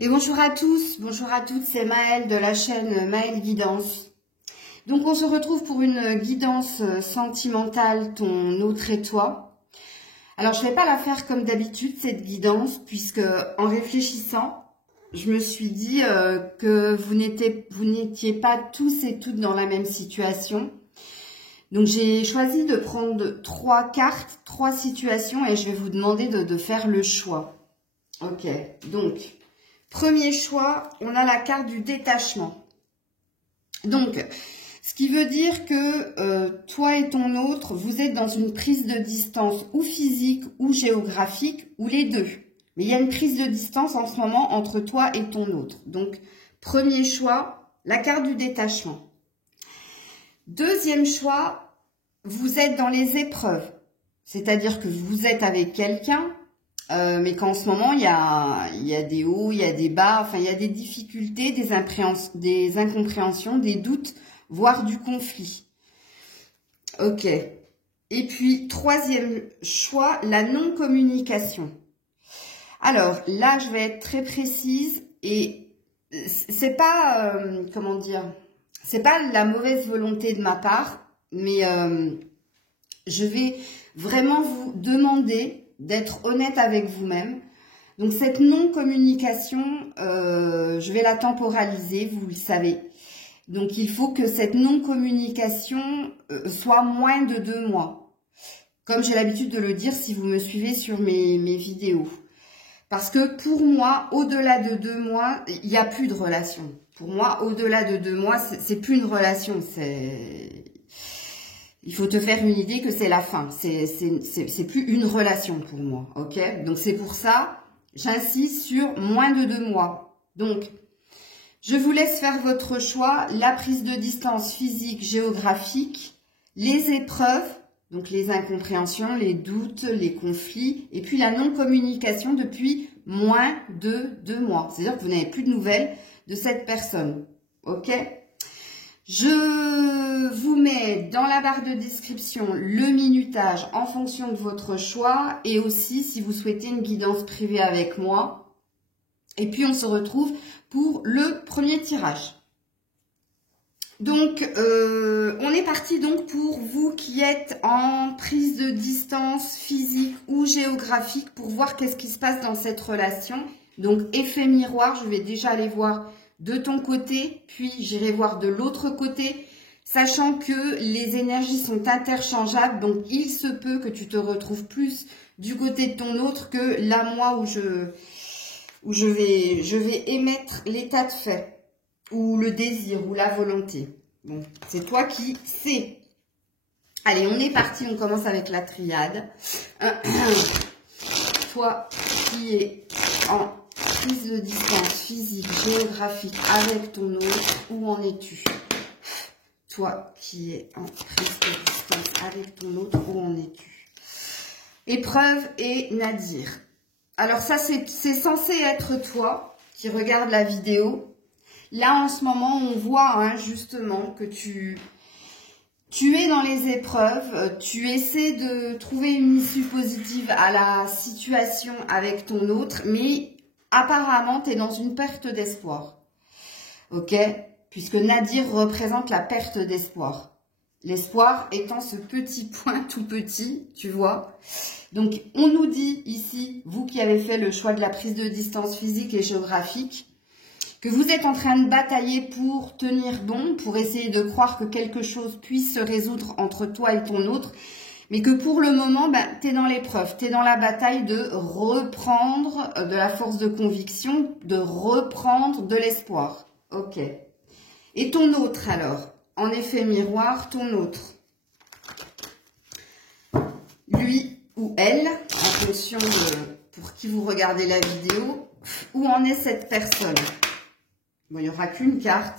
Et bonjour à tous, bonjour à toutes, c'est Maëlle de la chaîne Maëlle Guidance. Donc on se retrouve pour une guidance sentimentale, ton autre et toi. Alors je ne vais pas la faire comme d'habitude cette guidance, puisque en réfléchissant, je me suis dit que vous n'étiez pas tous et toutes dans la même situation. Donc j'ai choisi de prendre 3 cartes, 3 situations et je vais vous demander de faire le choix. Ok, donc... Premier choix, on a la carte du détachement. Donc, ce qui veut dire que toi et ton autre, vous êtes dans une prise de distance ou physique ou géographique, ou les deux. Mais il y a une prise de distance en ce moment entre toi et ton autre. Donc, premier choix, la carte du détachement. Deuxième choix, vous êtes dans les épreuves. C'est-à-dire que vous êtes avec quelqu'un, mais qu'en ce moment, il y a des hauts, il y a des bas, enfin, il y a des difficultés, des incompréhensions, des doutes, voire du conflit. Ok. Et puis, troisième choix, la non-communication. Alors, là, je vais être très précise et c'est pas, comment dire, c'est pas la mauvaise volonté de ma part, mais je vais vraiment vous demander d'être honnête avec vous-même. Donc cette non-communication, je vais la temporaliser, vous le savez. Donc il faut que cette non-communication soit moins de 2 mois. Comme j'ai l'habitude de le dire si vous me suivez sur mes vidéos. Parce que pour moi, au-delà de 2 mois, il n'y a plus de relation. Pour moi, au-delà de 2 mois, c'est plus une relation, il faut te faire une idée que c'est la fin. C'est plus une relation pour moi, ok? Donc c'est pour ça, j'insiste sur moins de 2 mois. Donc, je vous laisse faire votre choix. La prise de distance physique, géographique, les épreuves, donc les incompréhensions, les doutes, les conflits, et puis la non-communication depuis moins de 2 mois. C'est-à-dire que vous n'avez plus de nouvelles de cette personne, ok? Je vous mets dans la barre de description le minutage en fonction de votre choix et aussi si vous souhaitez une guidance privée avec moi. Et puis on se retrouve pour le premier tirage. Donc on est parti donc pour vous qui êtes en prise de distance physique ou géographique pour voir qu'est-ce qui se passe dans cette relation. Donc effet miroir, je vais déjà aller voir de ton côté, puis j'irai voir de l'autre côté, sachant que les énergies sont interchangeables, donc il se peut que tu te retrouves plus du côté de ton autre que là, moi, où je vais émettre l'état de fait, ou le désir, ou la volonté. Bon, c'est toi qui sais. Allez, on est parti, on commence avec la triade. Toi qui es en prise de distance physique, géographique avec ton autre, où en es-tu? Toi qui es en prise de distance avec ton autre, où en es-tu? Épreuve et Nadir. Alors ça, c'est censé être toi qui regarde la vidéo. Là, en ce moment, on voit hein, justement que tu es dans les épreuves, tu essaies de trouver une issue positive à la situation avec ton autre, mais apparemment, tu es dans une perte d'espoir. Ok? Puisque Nadir représente la perte d'espoir. L'espoir étant ce petit point tout petit, tu vois. Donc, on nous dit ici, vous qui avez fait le choix de la prise de distance physique et géographique, que vous êtes en train de batailler pour tenir bon, pour essayer de croire que quelque chose puisse se résoudre entre toi et ton autre, mais que pour le moment, ben, tu es dans l'épreuve, tu es dans la bataille de reprendre de la force de conviction, de reprendre de l'espoir. Ok. Et ton autre alors? En effet miroir, ton autre. Lui ou elle, en fonction de pour qui vous regardez la vidéo, où en est cette personne? Bon, il n'y aura qu'une carte.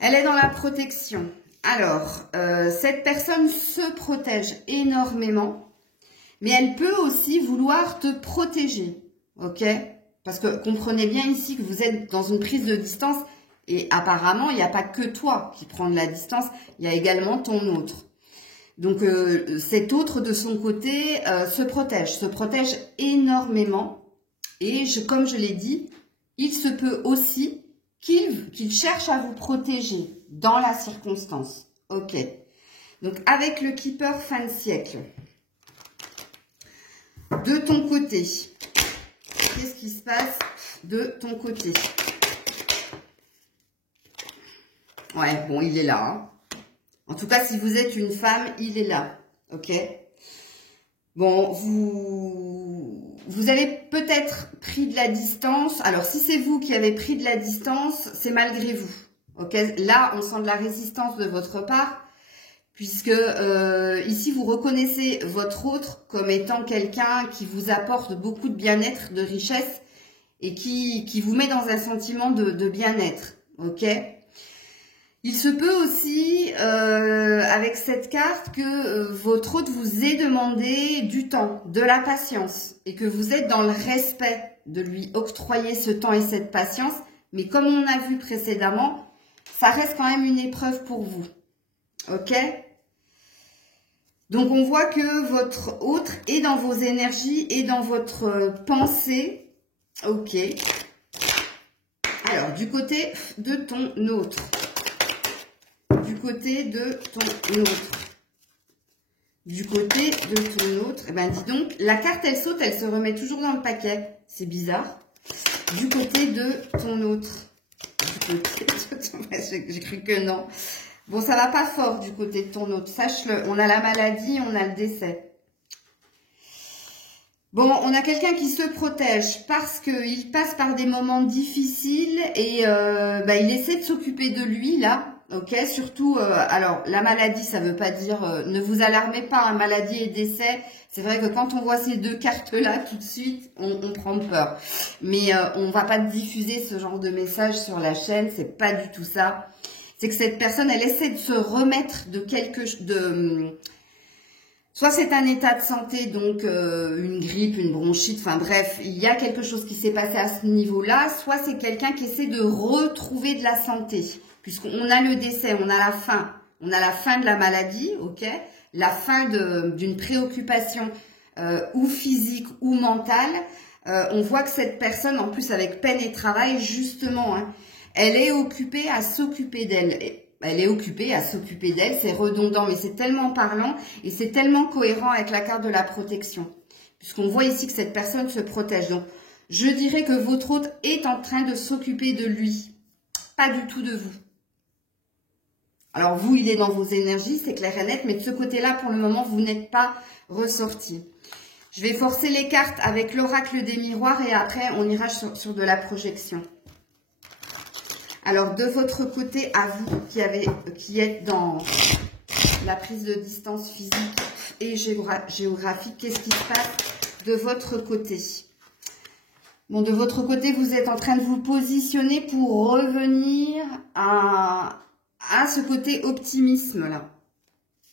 Elle est dans la protection. Alors, cette personne se protège énormément, mais elle peut aussi vouloir te protéger, ok? Parce que comprenez bien ici que vous êtes dans une prise de distance et apparemment, il n'y a pas que toi qui prends de la distance, il y a également ton autre. Donc, cet autre de son côté se protège énormément. Et comme je l'ai dit, il se peut aussi qu'il cherche à vous protéger dans la circonstance. Ok. Donc, avec le Keeper fin de siècle, de ton côté, qu'est-ce qui se passe de ton côté? Ouais, bon, il est là. Hein. En tout cas, si vous êtes une femme, il est là. Ok. Bon, vous avez peut-être pris de la distance. Alors, si c'est vous qui avez pris de la distance, c'est malgré vous. Ok. Là, on sent de la résistance de votre part, puisque ici, vous reconnaissez votre autre comme étant quelqu'un qui vous apporte beaucoup de bien-être, de richesse, et qui vous met dans un sentiment de bien-être. Ok. Il se peut aussi, avec cette carte, que votre hôte vous ait demandé du temps, de la patience, et que vous êtes dans le respect de lui octroyer ce temps et cette patience. Mais comme on a vu précédemment, ça reste quand même une épreuve pour vous. Ok? Donc, on voit que votre hôte est dans vos énergies et dans votre pensée. Ok. Alors, du côté de ton autre. Du côté de ton autre. Du côté de ton autre. Eh ben, dis donc, la carte, elle saute, elle se remet toujours dans le paquet. C'est bizarre. Du côté de ton autre. Du côté de ton... J'ai cru que non. Bon, ça va pas fort du côté de ton autre. Sache-le. On a la maladie, on a le décès. Bon, on a quelqu'un qui se protège parce qu'il passe par des moments difficiles et il essaie de s'occuper de lui, là. Ok, surtout, alors la maladie, ça veut pas dire, ne vous alarmez pas, hein, maladie et décès. C'est vrai que quand on voit ces deux cartes-là, tout de suite, on prend peur. Mais on va pas diffuser ce genre de message sur la chaîne, c'est pas du tout ça. C'est que cette personne, elle essaie de se remettre de soit c'est un état de santé, donc une grippe, une bronchite, enfin bref, il y a quelque chose qui s'est passé à ce niveau-là, soit c'est quelqu'un qui essaie de retrouver de la santé. Puisqu'on a le décès, on a la fin de la maladie, ok, la fin d'une préoccupation ou physique ou mentale. On voit que cette personne, en plus avec peine et travail, justement, hein, elle est occupée à s'occuper d'elle. Elle est occupée à s'occuper d'elle, c'est redondant, mais c'est tellement parlant et c'est tellement cohérent avec la carte de la protection. Puisqu'on voit ici que cette personne se protège. Donc, je dirais que votre hôte est en train de s'occuper de lui, pas du tout de vous. Alors vous, il est dans vos énergies, c'est clair et net, mais de ce côté-là, pour le moment, vous n'êtes pas ressorti. Je vais forcer les cartes avec l'oracle des miroirs et après, on ira sur de la projection. Alors, de votre côté, à vous qui êtes dans la prise de distance physique et géographique, qu'est-ce qui se passe de votre côté? Bon, de votre côté, vous êtes en train de vous positionner pour revenir à ce côté optimisme là.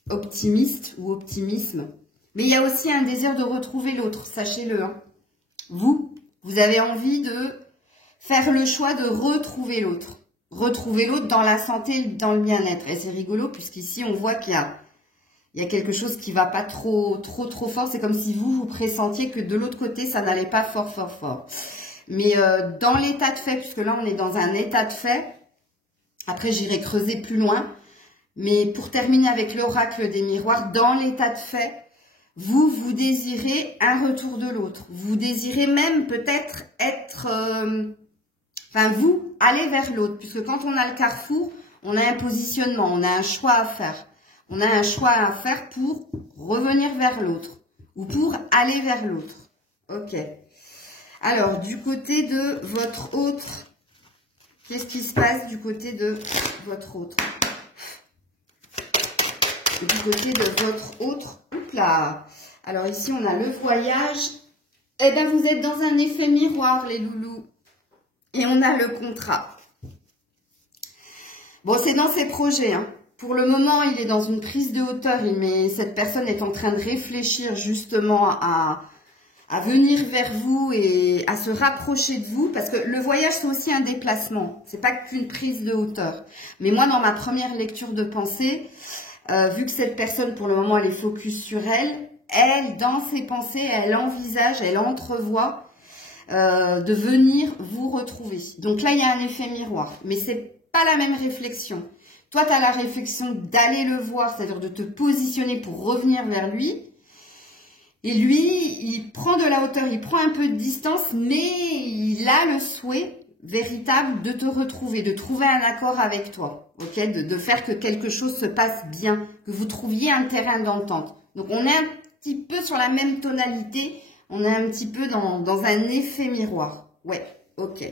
Optimiste ou optimisme. Mais il y a aussi un désir de retrouver l'autre, sachez-le. Hein. Vous avez envie de faire le choix de retrouver l'autre. Retrouver l'autre dans la santé, dans le bien-être. Et c'est rigolo puisqu'ici on voit qu'il y a quelque chose qui va pas trop fort. C'est comme si vous pressentiez que de l'autre côté ça n'allait pas fort. Mais dans l'état de fait, puisque là on est dans un état de fait, après j'irai creuser plus loin, mais pour terminer avec l'oracle des miroirs, dans l'état de fait, vous désirez un retour de l'autre. Vous désirez même peut-être être... vous, allez vers l'autre, puisque quand on a le carrefour, on a un positionnement, on a un choix à faire. On a un choix à faire pour revenir vers l'autre ou pour aller vers l'autre. Ok. Alors, du côté de votre autre, qu'est-ce qui se passe du côté de votre autre? Du côté de votre autre, là. Alors ici, on a le voyage. Eh bien, vous êtes dans un effet miroir, les loulous. Et on a le contrat. Bon, c'est dans ses projets. Hein. Pour le moment, il est dans une prise de hauteur. Mais cette personne est en train de réfléchir justement à venir vers vous et à se rapprocher de vous. Parce que le voyage, c'est aussi un déplacement. C'est pas qu'une prise de hauteur. Mais moi, dans ma première lecture de pensée, vu que cette personne, pour le moment, elle est focus sur elle, dans ses pensées, elle envisage, elle entrevoit de venir vous retrouver. Donc là, il y a un effet miroir, mais c'est pas la même réflexion. Toi, tu as la réflexion d'aller le voir, c'est-à-dire de te positionner pour revenir vers lui. Et lui, il prend de la hauteur, il prend un peu de distance, mais il a le souhait véritable de te retrouver, de trouver un accord avec toi, ok, de faire que quelque chose se passe bien, que vous trouviez un terrain d'entente. Donc, on est un petit peu sur la même tonalité, on est un petit peu dans un effet miroir. Ouais, ok.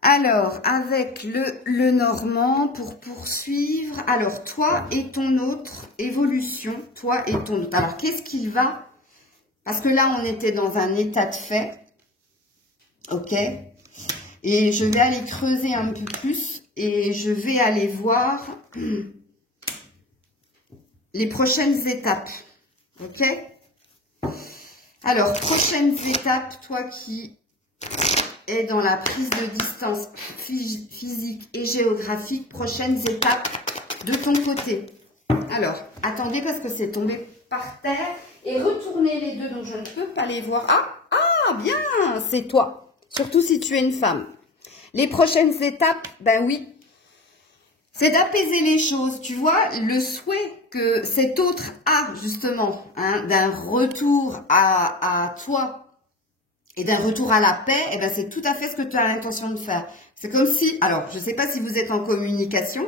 Alors, avec le Normand, pour poursuivre, alors, toi et ton autre évolution, toi et ton autre. Alors, qu'est-ce qu'il va? Parce que là, on était dans un état de fait, ok? Et je vais aller creuser un peu plus et je vais aller voir les prochaines étapes, ok? Alors, prochaines étapes, toi qui es dans la prise de distance physique et géographique, prochaines étapes de ton côté. Alors, attendez parce que c'est tombé par terre et retournez les deux, donc je ne peux pas les voir. Ah, bien, c'est toi, surtout si tu es une femme. Les prochaines étapes, ben oui, c'est d'apaiser les choses. Tu vois, le souhait que cet autre a, justement, hein, d'un retour à toi et d'un retour à la paix, eh ben c'est tout à fait ce que tu as l'intention de faire. C'est comme si, alors, je ne sais pas si vous êtes en communication.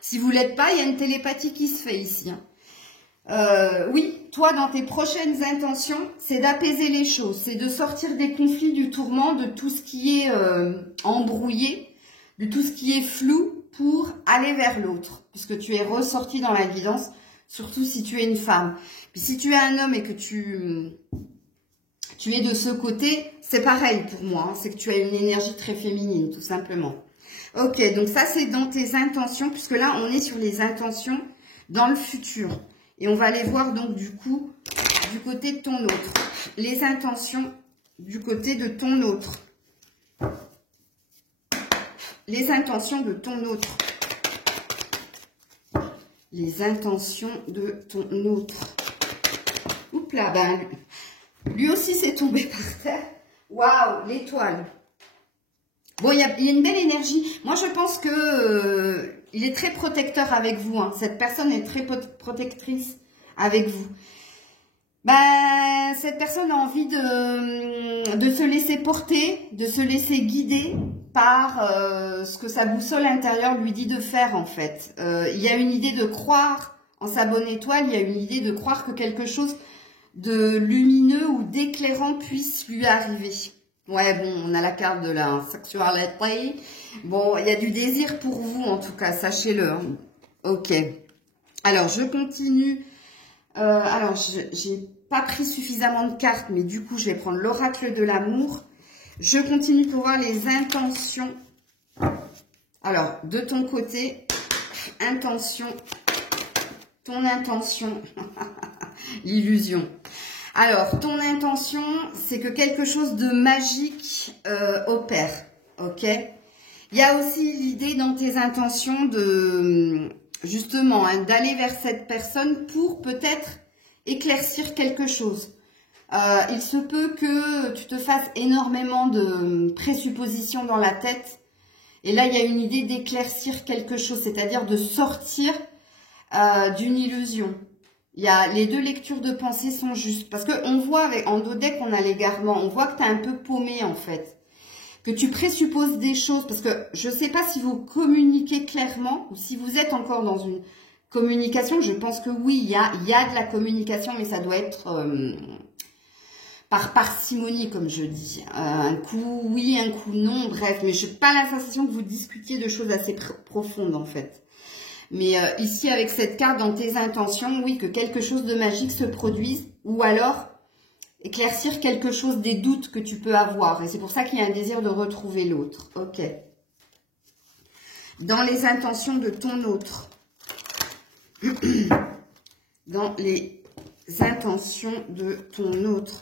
Si vous ne l'êtes pas, il y a une télépathie qui se fait ici. Hein. Oui, toi, dans tes prochaines intentions, c'est d'apaiser les choses, c'est de sortir des conflits, du tourment, de tout ce qui est embrouillé, de tout ce qui est flou pour aller vers l'autre, puisque tu es ressorti dans la guidance, surtout si tu es une femme. Puis si tu es un homme et que tu es de ce côté, c'est pareil pour moi, hein, c'est que tu as une énergie très féminine, tout simplement. Ok, donc ça, c'est dans tes intentions, puisque là, on est sur les intentions dans le futur. Et on va les voir donc du coup du côté de ton autre. Les intentions du côté de ton autre. Les intentions de ton autre. Les intentions de ton autre. Oups là, ben, lui aussi c'est tombé par terre. Waouh, l'étoile. Bon, il y a une belle énergie. Moi, je pense que il est très protecteur avec vous. Hein. Cette personne est très protectrice avec vous. Ben, cette personne a envie de se laisser porter, de se laisser guider par ce que sa boussole intérieure lui dit de faire, en fait. Il y a une idée de croire en sa bonne étoile. Il y a une idée de croire que quelque chose de lumineux ou d'éclairant puisse lui arriver. Ouais, bon, on a la carte de la sexualité. Bon, il y a du désir pour vous, en tout cas, sachez-le. Hein. Ok. Alors, je continue. Alors, j'ai pas pris suffisamment de cartes, mais du coup, je vais prendre l'oracle de l'amour. Je continue pour voir les intentions. Alors, de ton côté, intention, ton intention, l'illusion. Alors, ton intention, c'est que quelque chose de magique opère, ok? Il y a aussi l'idée dans tes intentions de, justement, hein, d'aller vers cette personne pour peut-être éclaircir quelque chose. Il se peut que tu te fasses énormément de présuppositions dans la tête. Et là, il y a une idée d'éclaircir quelque chose, c'est-à-dire de sortir d'une illusion. Il y a, les deux lectures de pensée sont justes. Parce qu'on voit, avec, en dos deck, on a l'égarement. On voit que tu es un peu paumé, en fait. Que tu présupposes des choses. Parce que je ne sais pas si vous communiquez clairement ou si vous êtes encore dans une communication. Je pense que oui, il y a de la communication, mais ça doit être par parcimonie, comme je dis. Un coup oui, un coup non, bref. Mais je n'ai pas la sensation que vous discutiez de choses assez profondes, en fait. Mais ici, avec cette carte, dans tes intentions, oui, que quelque chose de magique se produise, ou alors éclaircir quelque chose des doutes que tu peux avoir. Et c'est pour ça qu'il y a un désir de retrouver l'autre. Ok. Dans les intentions de ton autre. Dans les intentions de ton autre.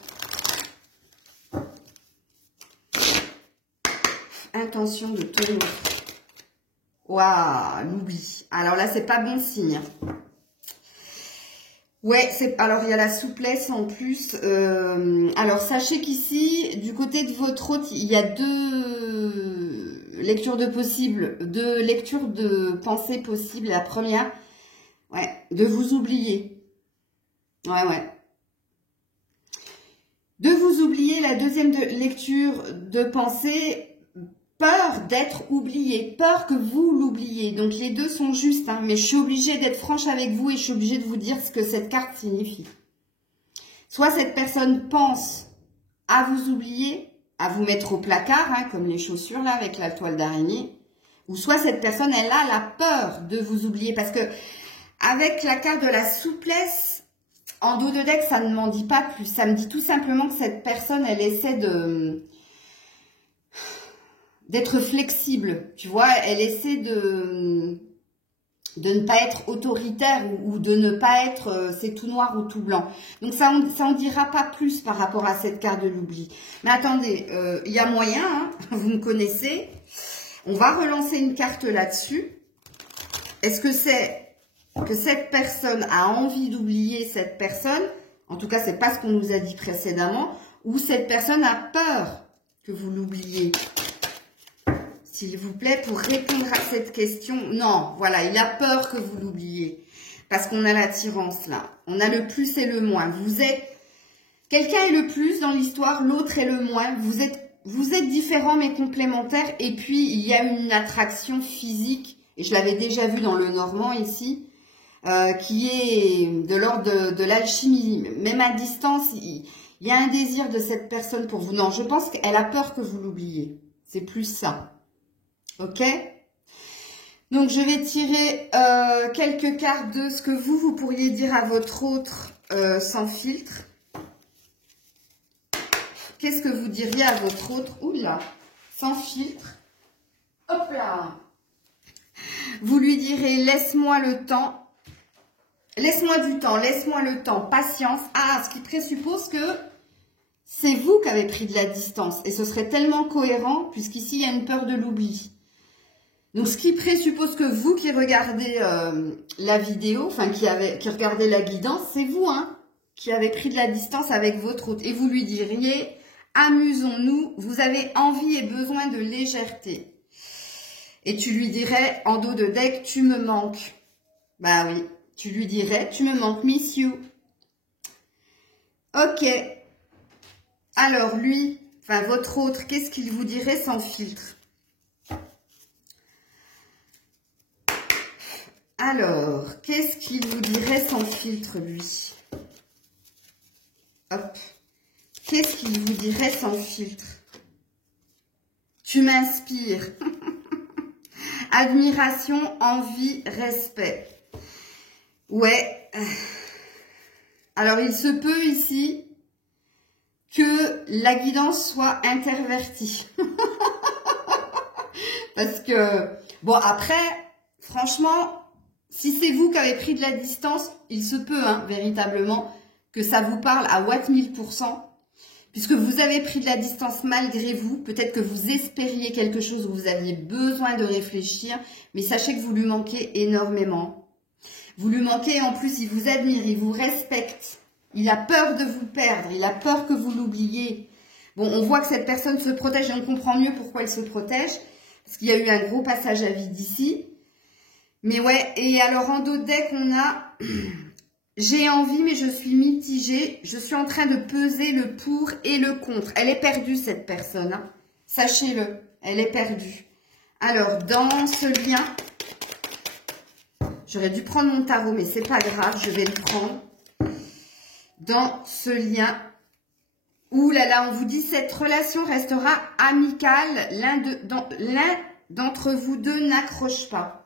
Intention de ton autre. Waouh, l'oubli. Alors là, c'est pas bon signe. Ouais, alors il y a la souplesse en plus. Alors sachez qu'ici, du côté de votre hôte, il y a deux lectures de possibles, deux lectures de pensée possibles. La première, ouais, de vous oublier. Ouais. De vous oublier. La deuxième lecture de pensée, peur d'être oublié, peur que vous l'oubliez. Donc les deux sont justes, hein, mais je suis obligée d'être franche avec vous et je suis obligée de vous dire ce que cette carte signifie. Soit cette personne pense à vous oublier, à vous mettre au placard, hein, comme les chaussures là avec la toile d'araignée, ou soit cette personne, elle a la peur de vous oublier, parce que avec la carte de la souplesse, en dos de deck, ça ne m'en dit pas plus. Ça me dit tout simplement que cette personne, elle essaie d'être flexible, tu vois, elle essaie de ne pas être autoritaire ou de ne pas être c'est tout noir ou tout blanc. Donc ça en dira pas plus par rapport à cette carte de l'oubli. Mais attendez, il y a moyen, hein, vous me connaissez, on va relancer une carte là-dessus. Est-ce que c'est que cette personne a envie d'oublier cette personne? En tout cas, c'est pas ce qu'on nous a dit précédemment. Ou cette personne a peur que vous l'oubliez? S'il vous plaît, pour répondre à cette question, non, voilà, il a peur que vous l'oubliez. Parce qu'on a l'attirance là. On a le plus et le moins. Vous êtes, quelqu'un est le plus dans l'histoire, l'autre est le moins. Vous êtes différents mais complémentaires. Et puis, il y a une attraction physique, et je l'avais déjà vu dans le Normand ici, qui est de l'ordre de l'alchimie. Même à distance, il y a un désir de cette personne pour vous. Non, je pense qu'elle a peur que vous l'oubliez. C'est plus ça. Ok? Donc, je vais tirer quelques cartes de ce que vous pourriez dire à votre autre sans filtre. Qu'est-ce que vous diriez à votre autre? Oula, sans filtre. Hop là! Vous lui direz, laisse-moi le temps. Laisse-moi du temps, laisse-moi le temps, patience. Ah, ce qui présuppose que c'est vous qui avez pris de la distance. Et ce serait tellement cohérent, puisqu'ici, il y a une peur de l'oubli. Donc, ce qui présuppose que vous qui regardez la vidéo, enfin, qui regardez la guidance, c'est vous, hein, qui avez pris de la distance avec votre hôte. Et vous lui diriez, amusons-nous, vous avez envie et besoin de légèreté. Et tu lui dirais, en dos de deck, tu me manques. Bah oui, tu lui dirais, tu me manques, miss you. Ok. Alors, lui, enfin, votre autre, qu'est-ce qu'il vous dirait sans filtre? Alors, qu'est-ce qu'il vous dirait sans filtre, lui? Hop. Qu'est-ce qu'il vous dirait sans filtre? Tu m'inspires. Admiration, envie, respect. Ouais. Alors, il se peut ici que la guidance soit intervertie. Parce que, bon, après, franchement, si c'est vous qui avez pris de la distance, il se peut, hein, véritablement, que ça vous parle à Watt 1000%, puisque vous avez pris de la distance malgré vous. Peut-être que vous espériez quelque chose où vous aviez besoin de réfléchir, mais sachez que vous lui manquez énormément. Vous lui manquez, en plus, il vous admire, il vous respecte. Il a peur de vous perdre, il a peur que vous l'oubliez. Bon, on voit que cette personne se protège et on comprend mieux pourquoi elle se protège, parce qu'il y a eu un gros passage à vide ici. Mais ouais, et alors en dos de deck, on a j'ai envie mais je suis mitigée, je suis en train de peser le pour et le contre. Elle est perdue cette personne, hein. Sachez-le, elle est perdue. Alors dans ce lien, j'aurais dû prendre mon tarot mais c'est pas grave, je vais le prendre. Dans ce lien, ouh là là, on vous dit cette relation restera amicale, l'un d'entre vous deux n'accroche pas.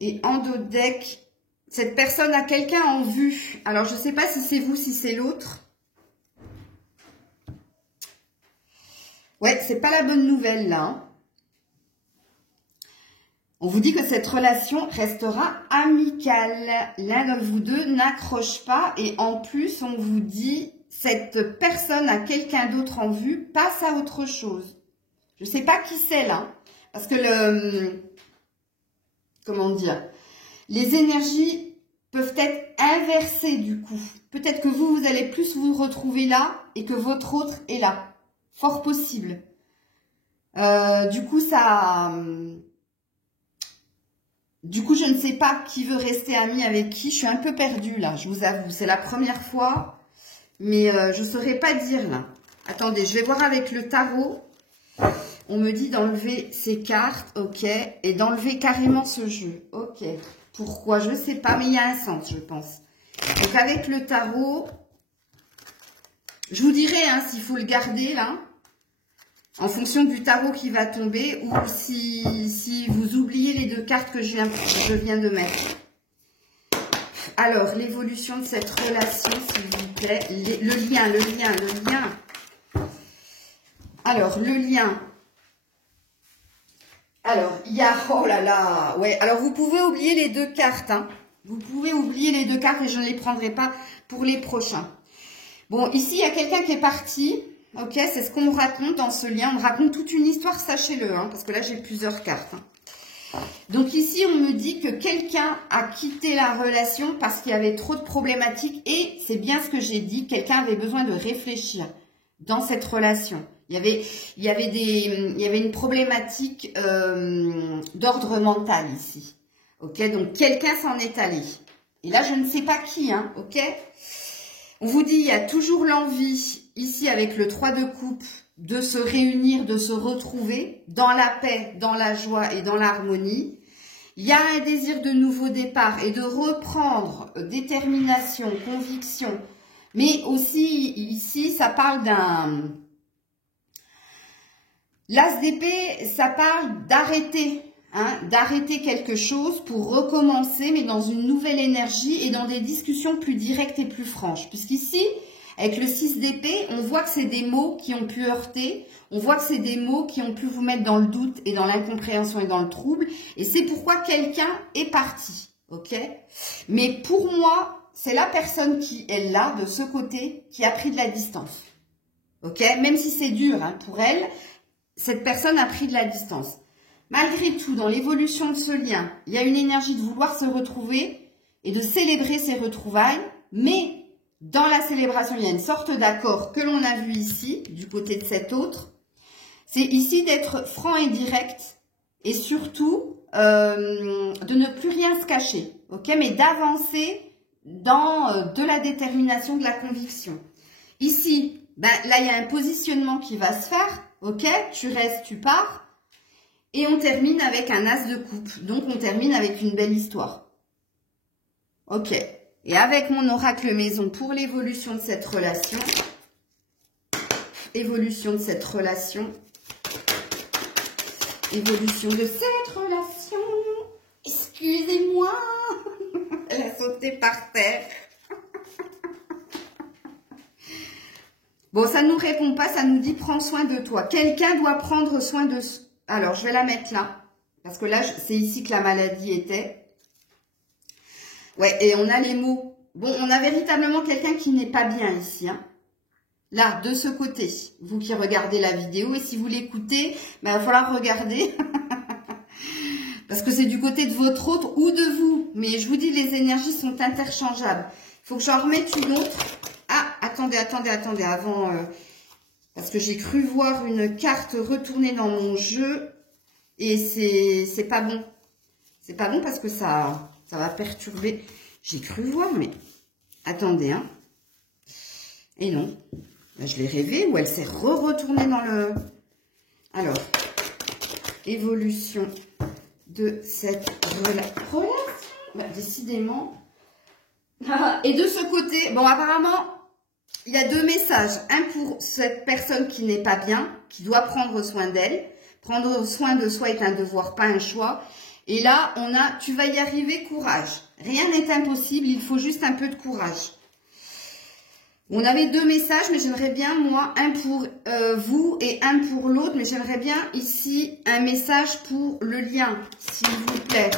Et en dos de deck, cette personne a quelqu'un en vue. Alors, je ne sais pas si c'est vous, si c'est l'autre. Ouais, c'est pas la bonne nouvelle, là. Hein. On vous dit que cette relation restera amicale. L'un de vous deux n'accroche pas. Et en plus, on vous dit, cette personne a quelqu'un d'autre en vue, passe à autre chose. Je ne sais pas qui c'est, là. Parce que comment dire, les énergies peuvent être inversées du coup. Peut-être que vous allez plus vous retrouver là et que votre autre est là. Fort possible. Du coup, je ne sais pas qui veut rester ami avec qui. Je suis un peu perdue là, je vous avoue. C'est la première fois, mais je ne saurais pas dire là. Attendez, je vais voir avec le tarot. On me dit d'enlever ces cartes, ok, et d'enlever carrément ce jeu, ok. Pourquoi? Je ne sais pas, mais il y a un sens, je pense. Donc avec le tarot, je vous dirai hein, s'il faut le garder là, en fonction du tarot qui va tomber, ou si vous oubliez les deux cartes que je viens de mettre. Alors, l'évolution de cette relation, s'il vous plaît. Le lien. Alors, le lien. Alors, il y a... Oh là là. Ouais, alors vous pouvez oublier les deux cartes. Hein. Vous pouvez oublier les deux cartes et je ne les prendrai pas pour les prochains. Bon, ici, il y a quelqu'un qui est parti. Ok, c'est ce qu'on me raconte dans ce lien. On me raconte toute une histoire, sachez-le. Hein, parce que là, j'ai plusieurs cartes. Hein. Donc ici, on me dit que quelqu'un a quitté la relation parce qu'il y avait trop de problématiques. Et c'est bien ce que j'ai dit. Quelqu'un avait besoin de réfléchir dans cette relation. Il y avait une problématique d'ordre mental ici. Ok, donc quelqu'un s'en est allé. Et là, je ne sais pas qui, hein, ok. On vous dit, il y a toujours l'envie, ici avec le 3 de coupe, de se réunir, de se retrouver dans la paix, dans la joie et dans l'harmonie. Il y a un désir de nouveau départ et de reprendre détermination, conviction. Mais aussi, ici, ça parle d'un... L'as d'épée, ça parle d'arrêter, hein, d'arrêter quelque chose pour recommencer, mais dans une nouvelle énergie et dans des discussions plus directes et plus franches. Puisqu'ici, avec le 6 d'épée, on voit que c'est des mots qui ont pu heurter, on voit que c'est des mots qui ont pu vous mettre dans le doute et dans l'incompréhension et dans le trouble. Et c'est pourquoi quelqu'un est parti, ok? Mais pour moi, c'est la personne qui est là, de ce côté, qui a pris de la distance, ok? Même si c'est dur hein, pour elle, cette personne a pris de la distance. Malgré tout, dans l'évolution de ce lien, il y a une énergie de vouloir se retrouver et de célébrer ces retrouvailles. Mais dans la célébration, il y a une sorte d'accord que l'on a vu ici, du côté de cet autre. C'est ici d'être franc et direct et surtout de ne plus rien se cacher. Okay, mais d'avancer dans de la détermination, de la conviction. Ici, ben, là, il y a un positionnement qui va se faire. Ok, tu restes, tu pars. Et on termine avec un as de coupe. Donc, on termine avec une belle histoire. Ok. Et avec mon oracle maison pour l'évolution de cette relation. Évolution de cette relation. Évolution de cette relation. Excusez-moi. Elle a sauté par terre. Bon, ça ne nous répond pas, ça nous dit « prends soin de toi ». Quelqu'un doit prendre soin de... Alors, je vais la mettre là, parce que là, c'est ici que la maladie était. Ouais, et on a les mots. Bon, on a véritablement quelqu'un qui n'est pas bien ici. Hein. Là, de ce côté, vous qui regardez la vidéo, et si vous l'écoutez, ben, il va falloir regarder. Parce que c'est du côté de votre autre ou de vous. Mais je vous dis, les énergies sont interchangeables. Il faut que j'en remette une autre. Ah, attendez, avant, parce que j'ai cru voir une carte retourner dans mon jeu et c'est pas bon. C'est pas bon parce que ça va perturber. J'ai cru voir, mais attendez, hein. Et non, là, je l'ai rêvé ou elle s'est retournée dans le... Alors, évolution de cette relation. Bah, décidément... Et de ce côté, bon apparemment, il y a deux messages. Un pour cette personne qui n'est pas bien, qui doit prendre soin d'elle. Prendre soin de soi est un devoir, pas un choix. Et là, on a, tu vas y arriver, courage. Rien n'est impossible, il faut juste un peu de courage. On avait deux messages, mais j'aimerais bien, moi, un pour vous et un pour l'autre. Mais j'aimerais bien ici un message pour le lien, s'il vous plaît,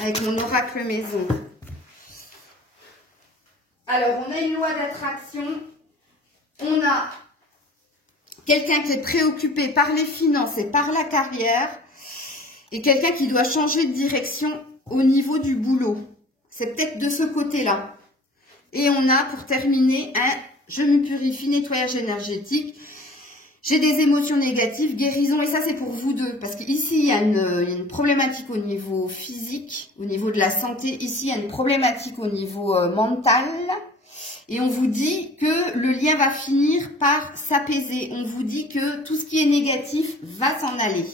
avec mon oracle maison. Alors, on a une loi d'attraction, on a quelqu'un qui est préoccupé par les finances et par la carrière, et quelqu'un qui doit changer de direction au niveau du boulot. C'est peut-être de ce côté-là. Et on a, pour terminer, un « je me purifie, nettoyage énergétique ». J'ai des émotions négatives, guérison, et ça c'est pour vous deux. Parce qu'ici, il y a une problématique au niveau physique, au niveau de la santé. Ici, il y a une problématique au niveau mental. Et on vous dit que le lien va finir par s'apaiser. On vous dit que tout ce qui est négatif va s'en aller.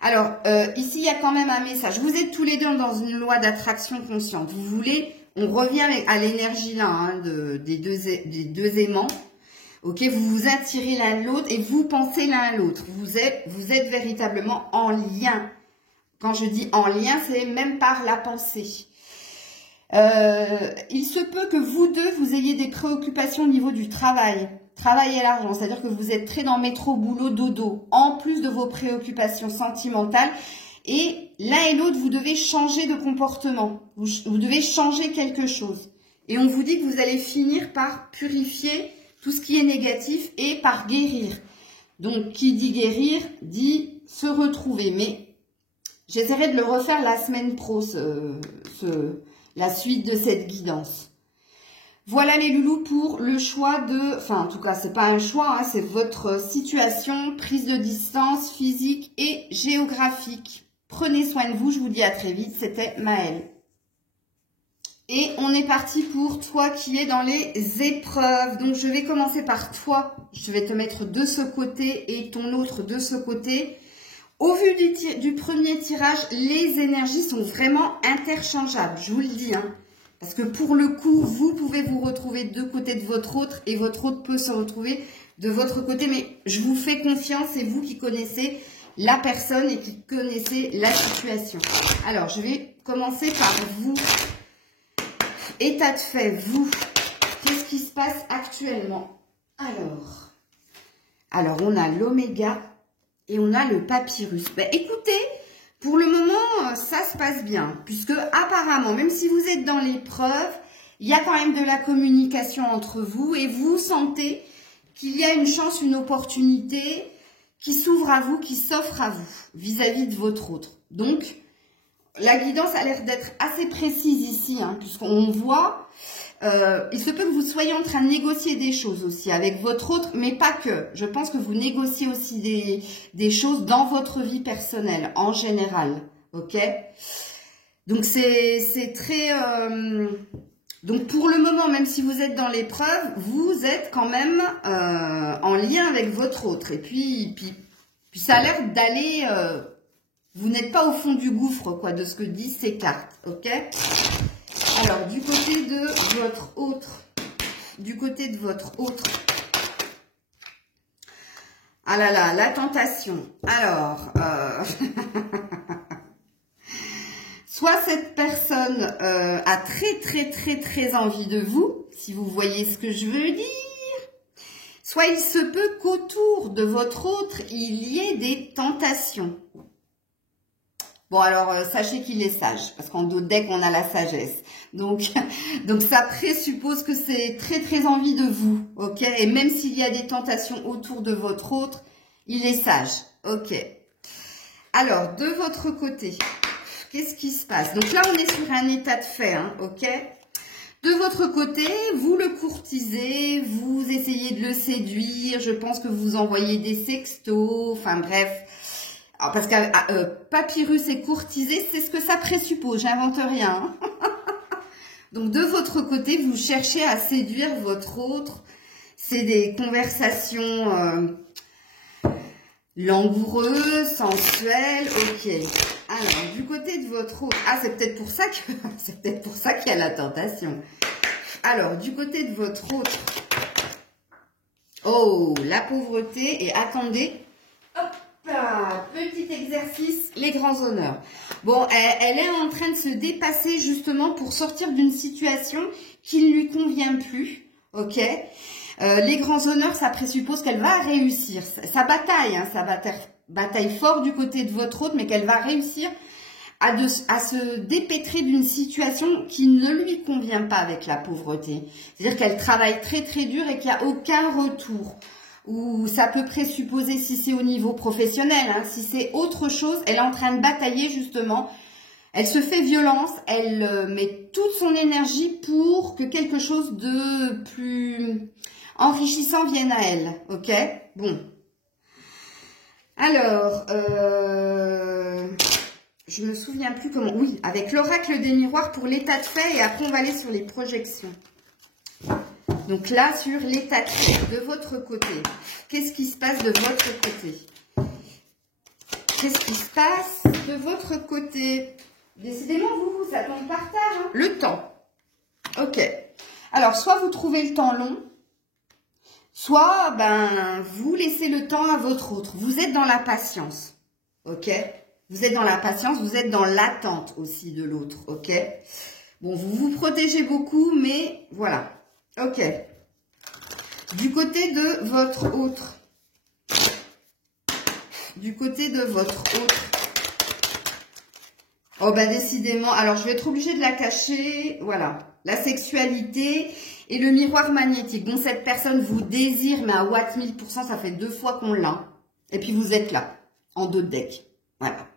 Alors, ici, il y a quand même un message. Vous êtes tous les deux dans une loi d'attraction consciente. Vous voulez, on revient à l'énergie là, hein, des deux aimants. Ok, vous vous attirez l'un l'autre et vous pensez l'un à l'autre. Vous êtes véritablement en lien. Quand je dis en lien, c'est même par la pensée. Il se peut que vous deux, vous ayez des préoccupations au niveau du travail. Travail et l'argent, c'est-à-dire que vous êtes très dans métro, boulot, dodo. En plus de vos préoccupations sentimentales. Et l'un et l'autre, vous devez changer de comportement. Vous devez changer quelque chose. Et on vous dit que vous allez finir par purifier tout ce qui est négatif et par guérir. Donc, qui dit guérir, dit se retrouver. Mais j'essaierai de le refaire la semaine pro, la suite de cette guidance. Voilà les loulous pour le choix de... Enfin, en tout cas, c'est pas un choix, hein, c'est votre situation, prise de distance physique et géographique. Prenez soin de vous, je vous dis à très vite. C'était Maëlle. Et on est parti pour toi qui es dans les épreuves. Donc, je vais commencer par toi. Je vais te mettre de ce côté et ton autre de ce côté. Au vu du premier tirage, les énergies sont vraiment interchangeables. Je vous le dis, hein. Parce que pour le coup, vous pouvez vous retrouver de côté de votre autre et votre autre peut se retrouver de votre côté. Mais je vous fais confiance, c'est vous qui connaissez la personne et qui connaissez la situation. Alors, je vais commencer par vous. État de fait, vous, qu'est-ce qui se passe actuellement? Alors on a l'oméga et on a le papyrus. Ben, écoutez, pour le moment, ça se passe bien. Puisque apparemment, même si vous êtes dans l'épreuve, il y a quand même de la communication entre vous. Et vous sentez qu'il y a une chance, une opportunité qui s'ouvre à vous, qui s'offre à vous vis-à-vis de votre autre. Donc, la guidance a l'air d'être assez précise ici, hein, puisqu'on voit, il se peut que vous soyez en train de négocier des choses aussi avec votre autre, mais pas que. Je pense que vous négociez aussi des choses dans votre vie personnelle, en général, ok? Donc, c'est très... donc, pour le moment, même si vous êtes dans l'épreuve, vous êtes quand même en lien avec votre autre. Et puis ça a l'air d'aller... vous n'êtes pas au fond du gouffre, quoi, de ce que disent ces cartes, ok? Alors, du côté de votre autre, ah là là, la tentation. Alors, soit cette personne a très envie de vous, si vous voyez ce que je veux dire, soit il se peut qu'autour de votre autre, il y ait des tentations. Bon, alors, sachez qu'il est sage, parce qu'en dos de deck, on a la sagesse. Donc ça présuppose que c'est très envie de vous, ok? Et même s'il y a des tentations autour de votre autre, il est sage, ok? Alors, de votre côté, qu'est-ce qui se passe? Donc là, on est sur un état de fait, hein, ok? De votre côté, vous le courtisez, vous essayez de le séduire, je pense que vous envoyez des sextos, enfin bref... Alors, parce que papyrus et courtiser, c'est ce que ça présuppose, j'invente rien. Donc, de votre côté, vous cherchez à séduire votre autre. C'est des conversations langoureuses, sensuelles, ok. Alors, du côté de votre autre... Ah, c'est peut-être pour ça que c'est peut-être pour ça qu'il y a la tentation. Alors, du côté de votre autre... Oh, la pauvreté. Et attendez... Petit exercice, les grands honneurs. Bon, elle est en train de se dépasser justement pour sortir d'une situation qui ne lui convient plus, ok? Les grands honneurs, ça présuppose qu'elle va réussir. Ça bataille, hein, ça bataille fort du côté de votre autre, mais qu'elle va réussir à se dépêtrer d'une situation qui ne lui convient pas avec la pauvreté. C'est-à-dire qu'elle travaille très dur et qu'il n'y a aucun retour. Ou ça peut présupposer, si c'est au niveau professionnel, hein, si c'est autre chose, elle est en train de batailler justement. Elle se fait violence, elle met toute son énergie pour que quelque chose de plus enrichissant vienne à elle, ok? Bon. Alors, je me souviens plus comment... Oui, avec l'oracle des miroirs pour l'état de fait et après on va aller sur les projections. Donc là, sur l'état de fait de votre côté, qu'est-ce qui se passe de votre côté? Qu'est-ce qui se passe de votre côté? Décidément, vous, ça tombe par terre. Hein. Le temps. Ok. Alors, soit vous trouvez le temps long, soit ben vous laissez le temps à votre autre. Vous êtes dans la patience. Ok? Vous êtes dans la patience, vous êtes dans l'attente aussi de l'autre. Ok? Bon, vous vous protégez beaucoup, mais voilà. Ok. Du côté de votre autre. Du côté de votre autre. Oh bah décidément, alors je vais être obligée de la cacher, voilà, la sexualité et le miroir magnétique. Bon, cette personne vous désire, mais à Watt 1000%, ça fait 2 fois qu'on l'a. Et puis vous êtes là, en 2 decks, voilà.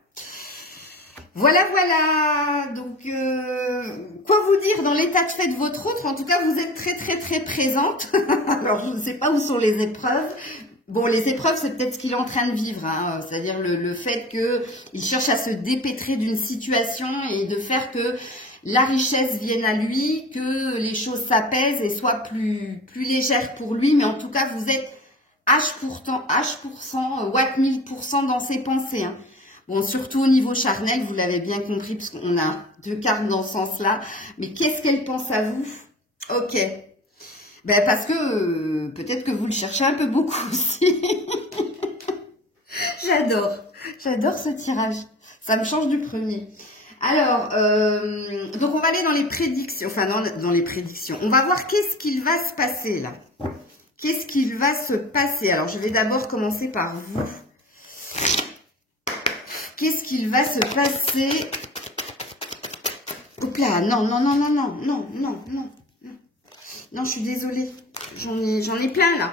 Voilà, voilà, donc quoi vous dire dans l'état de fait de votre autre? En tout cas, vous êtes très, très, très présente. Alors, je ne sais pas où sont les épreuves. Bon, les épreuves, c'est peut-être ce qu'il est en train de vivre, hein, c'est-à-dire le fait qu'il cherche à se dépêtrer d'une situation et de faire que la richesse vienne à lui, que les choses s'apaisent et soient plus légères pour lui. Mais en tout cas, vous êtes H%, Watt 1000% dans ses pensées. Hein. Bon, surtout au niveau charnel, vous l'avez bien compris, parce qu'on a 2 cartes dans ce sens-là. Mais qu'est-ce qu'elle pense à vous? Ok. Ben parce que peut-être que vous le cherchez un peu beaucoup aussi. J'adore ce tirage. Ça me change du premier. Alors, donc on va aller dans les prédictions. Enfin, dans les prédictions. On va voir qu'est-ce qu'il va se passer là. Qu'est-ce qu'il va se passer? Alors, je vais d'abord commencer par vous. Qu'est-ce qu'il va se passer? Hop là, non. Non, je suis désolée. J'en ai plein là.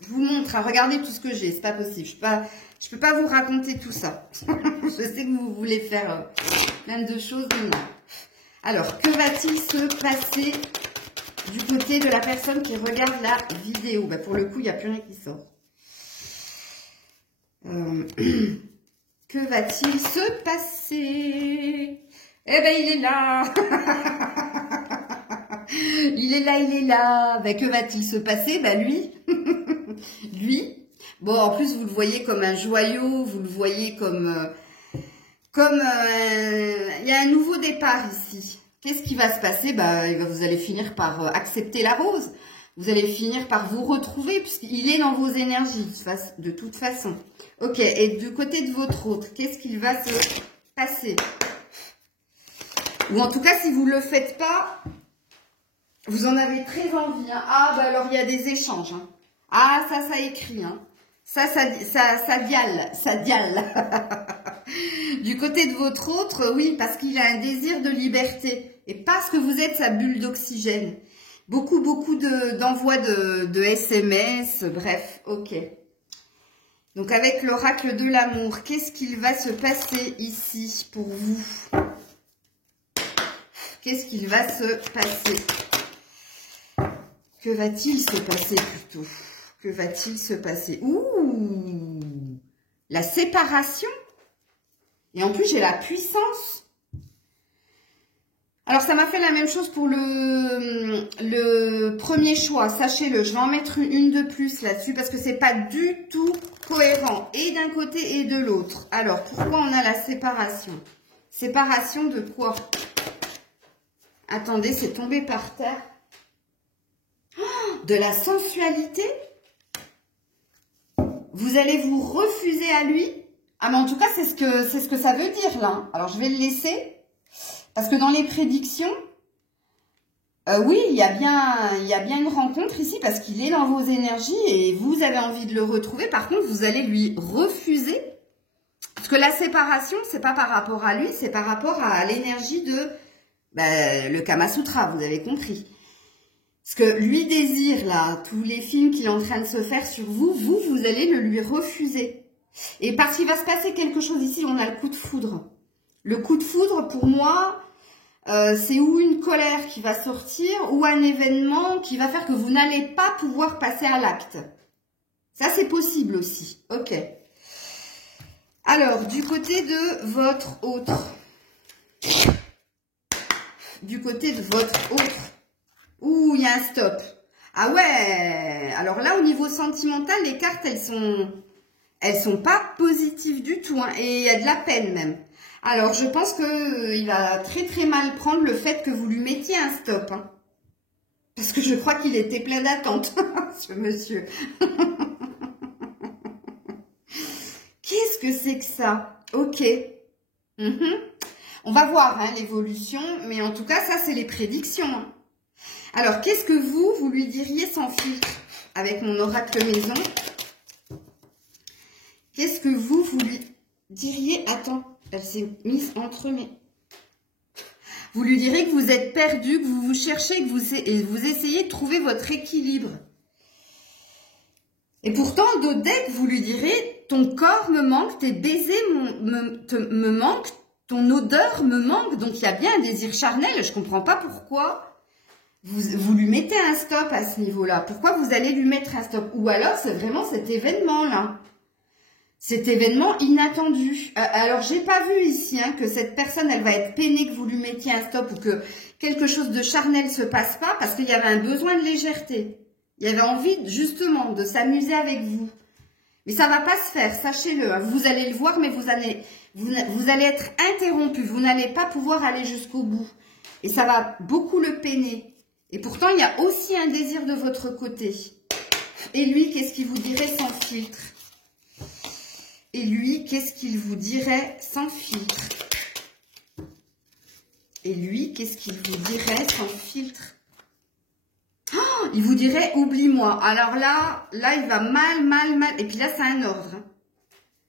Je vous montre, hein, regardez tout ce que j'ai. C'est pas possible. Je peux pas vous raconter tout ça. Je sais que vous voulez faire plein de choses. Mais non. Alors, que va-t-il se passer du côté de la personne qui regarde la vidéo? Bah, pour le coup, il n'y a plus rien qui sort. Que va-t-il se passer? Eh ben, il est là. Il est là. Ben, que va-t-il se passer? Ben, lui. Bon, en plus, vous le voyez comme un joyau. Vous le voyez comme... il y a un nouveau départ ici. Qu'est-ce qui va se passer? Ben, vous allez finir par accepter la rose. Vous allez finir par vous retrouver puisqu'il est dans vos énergies de toute façon. Ok, et du côté de votre autre, qu'est-ce qu'il va se passer? Ou en tout cas, si vous ne le faites pas, vous en avez très envie. Hein. Ah, bah alors il y a des échanges. Hein. Ah, ça écrit. Hein. Ça diale. Du côté de votre autre, oui, parce qu'il a un désir de liberté. Et parce que vous êtes sa bulle d'oxygène. Beaucoup d'envois de SMS, bref, ok. Donc avec l'oracle de l'amour, qu'est-ce qu'il va se passer ici pour vous? Qu'est-ce qu'il va se passer? Que va-t-il se passer plutôt? Que va-t-il se passer? Ouh! La séparation. Et en plus, j'ai la puissance. Alors, ça m'a fait la même chose pour le premier choix. Sachez-le, je vais en mettre une de plus là-dessus parce que c'est pas du tout cohérent. Et d'un côté et de l'autre. Alors, pourquoi on a la séparation? Séparation de quoi? Attendez, c'est tombé par terre. De la sensualité? Vous allez vous refuser à lui? Ah, mais en tout cas, c'est ce que ça veut dire là. Alors, je vais le laisser. Parce que dans les prédictions, oui, il y a bien une rencontre ici parce qu'il est dans vos énergies et vous avez envie de le retrouver. Par contre, vous allez lui refuser. Parce que la séparation, c'est pas par rapport à lui, c'est par rapport à l'énergie de le Kama Sutra, vous avez compris. Parce que lui désire, là, tous les films qu'il est en train de se faire sur vous, vous allez le lui refuser. Et parce qu'il va se passer quelque chose ici, on a le coup de foudre. Le coup de foudre, pour moi, c'est ou une colère qui va sortir, ou un événement qui va faire que vous n'allez pas pouvoir passer à l'acte. Ça, c'est possible aussi. Ok. Alors, du côté de votre autre. Du côté de votre autre. Ouh, il y a un stop. Ah ouais. Alors là, au niveau sentimental, les cartes, elles sont pas positives du tout. Hein, et il y a de la peine même. Alors, je pense qu'il va très très mal prendre le fait que vous lui mettiez un stop. Hein. Parce que je crois qu'il était plein d'attentes, ce monsieur. Qu'est-ce que c'est que ça? Ok. On va voir hein, l'évolution, mais en tout cas, ça, c'est les prédictions. Hein. Alors, qu'est-ce que vous lui diriez sans filtre avec mon oracle maison? Qu'est-ce que vous lui diriez? Attends, elle s'est mise entre mes... Vous lui direz que vous êtes perdu, que vous vous cherchez, que vous essayez de trouver votre équilibre. Et pourtant, d'autres decks, vous lui direz, ton corps me manque, tes baisers me manquent, ton odeur me manque. Donc, il y a bien un désir charnel. Je ne comprends pas pourquoi vous lui mettez un stop à ce niveau-là. Pourquoi vous allez lui mettre un stop? Ou alors, c'est vraiment cet événement-là. Cet événement inattendu. Alors, j'ai pas vu ici hein, que cette personne, elle va être peinée que vous lui mettiez un stop ou que quelque chose de charnel se passe pas parce qu'il y avait un besoin de légèreté. Il y avait envie, justement, de s'amuser avec vous. Mais ça va pas se faire, sachez-le. Hein. Vous allez le voir, mais vous allez être interrompu. Vous n'allez pas pouvoir aller jusqu'au bout. Et ça va beaucoup le peiner. Et pourtant, il y a aussi un désir de votre côté. Et lui, qu'est-ce qu'il vous dirait sans filtre? Et lui, qu'est-ce qu'il vous dirait sans filtre? Et lui, qu'est-ce qu'il vous dirait sans filtre? Oh, il vous dirait, oublie-moi. Alors là, il va mal. Et puis là, c'est un ordre.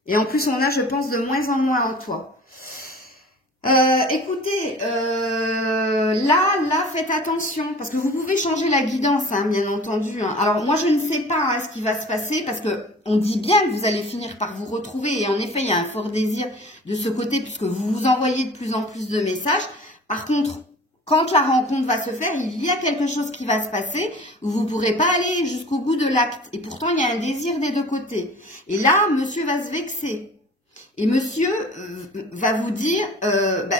Et en plus, on a, je pense, de moins en moins en toi. Écoutez, là, faites attention. Parce que vous pouvez changer la guidance, hein, bien entendu. Hein. Alors, moi, je ne sais pas hein, ce qui va se passer. Parce que on dit bien que vous allez finir par vous retrouver. Et en effet, il y a un fort désir de ce côté. Puisque vous vous envoyez de plus en plus de messages. Par contre... Quand la rencontre va se faire, il y a quelque chose qui va se passer où vous ne pourrez pas aller jusqu'au bout de l'acte. Et pourtant, il y a un désir des deux côtés. Et là, monsieur va se vexer. Et monsieur va vous dire,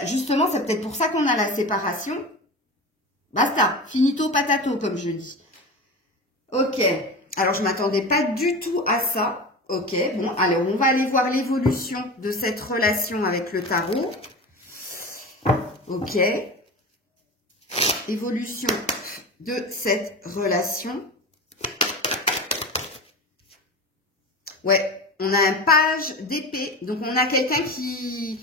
justement, c'est peut-être pour ça qu'on a la séparation. Basta, finito patato, comme je dis. Ok, alors je ne m'attendais pas du tout à ça. Ok, bon, alors on va aller voir l'évolution de cette relation avec le tarot. Ok. Évolution de cette relation. Ouais, on a un page d'épée. Donc, on a quelqu'un qui